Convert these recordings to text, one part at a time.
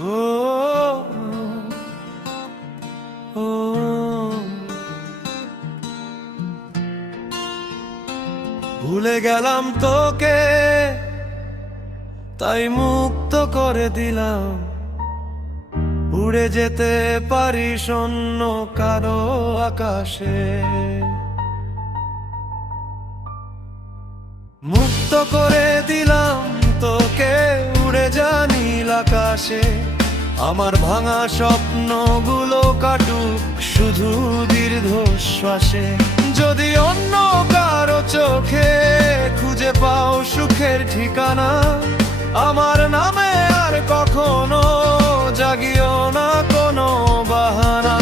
ও ও ভুলে গেলাম তোকে, তাই মুক্ত করে দিলাম। উড়ে যেতে পারিস অন্য কারো আকাশে। মুক্ত করে দিলাম তোকে, উড়ে যা নীল আকাশে। আমার ভাঙা স্বপ্নগুলো কাটুক শুধু দীর্ঘশ্বাসে। যদি অন্য কারো চোখে খুঁজে পাও সুখের ঠিকানা, আমার নামে আর কখনো জাগিও না কোনো বাহানা।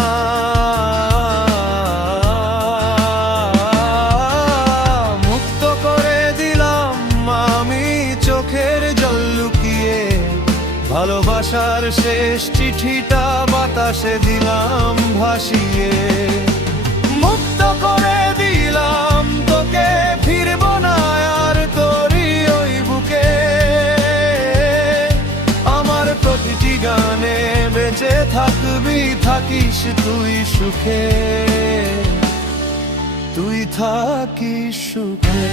মুক্ত করে দিলাম আমি চোখের জল লুকিয়ে, ভালোবাসার শেষ চিঠিটা বাতাসে দিলাম ভাসিয়ে। মুক্ত করে দিলাম তোকে, ফিরব না আর তোরই ওই বুকে। আমার প্রতিটি গানে বেঁচে থাকবি, থাকিস তুই সুখে, তুই থাকিস সুখে।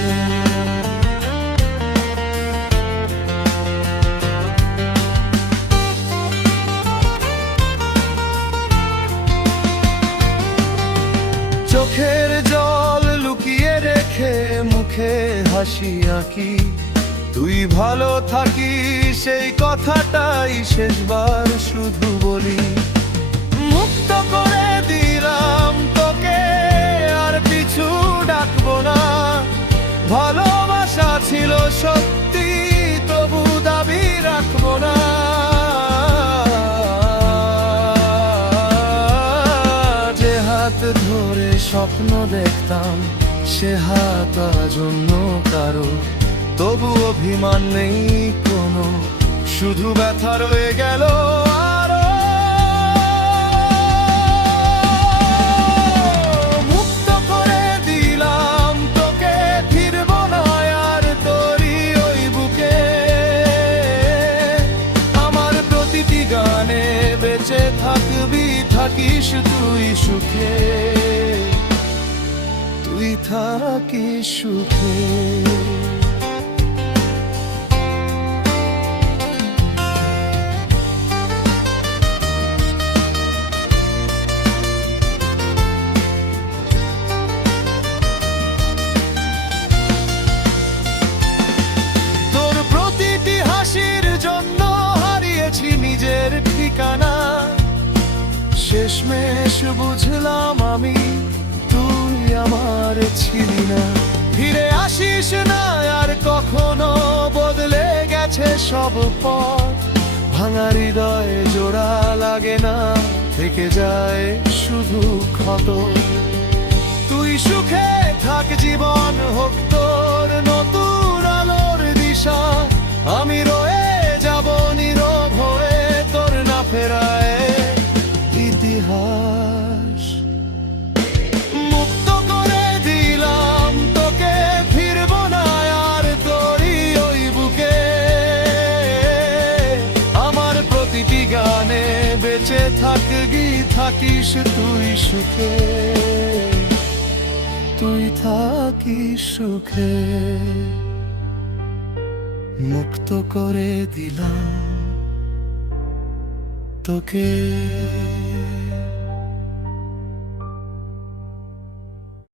চোখের জল লুকিয়ে রেখে মুখে হাসি আঁকি, তুই ভালো থাকিস সেই কথাটাই শেষবার শুধু বলি। মুক্ত করে দিলাম তোকে, আর পিছু ডাকবো না। ভালোবাসা ছিল সত্যি, তবু দাবি রাখবো না। যে হাত ধরে স্বপ্ন দেখতাম, সে হাত আজ অন্য কারো। তবু অভিমান নেই কোনো, শুধু ব্যথা রয়ে গেল আরো। মুক্ত করে দিলাম তোকে, ফিরব না আর তোরই ওই বুকে। আমার প্রতিটি গানে বেঁচে থাকবি, থাকিস তুই সুখে, তুই থাকিস সুখে। তোর প্রতিটি হাসির জন্য হারিয়েছি নিজের ঠিকানা। শেষমেশ বুঝলাম আমি, তুই আমার ছিলি না। ফিরে আসিস না আর কখনো, বদলে গেছে সব পথ। ভাঙা হৃদয়ে জোড়া লাগে না, থেকে যায় শুধু ক্ষত। তুই সুখে থাক, জীবন হোক তোর নতুন আলোর দিশা। আমি রয়ে যাব নীরব হয়ে তোর না ফেরায় ইতিহাস। মুক্ত করে দিলাম তোকে, ফিরব না আর তোরই ওই বুকে। আমার প্রতিটি গানে বেঁচে থাকবি, থাকিস তুই সুখে, তুই থাকিস সুখে। মুক্ত করে দিলাম তোকে।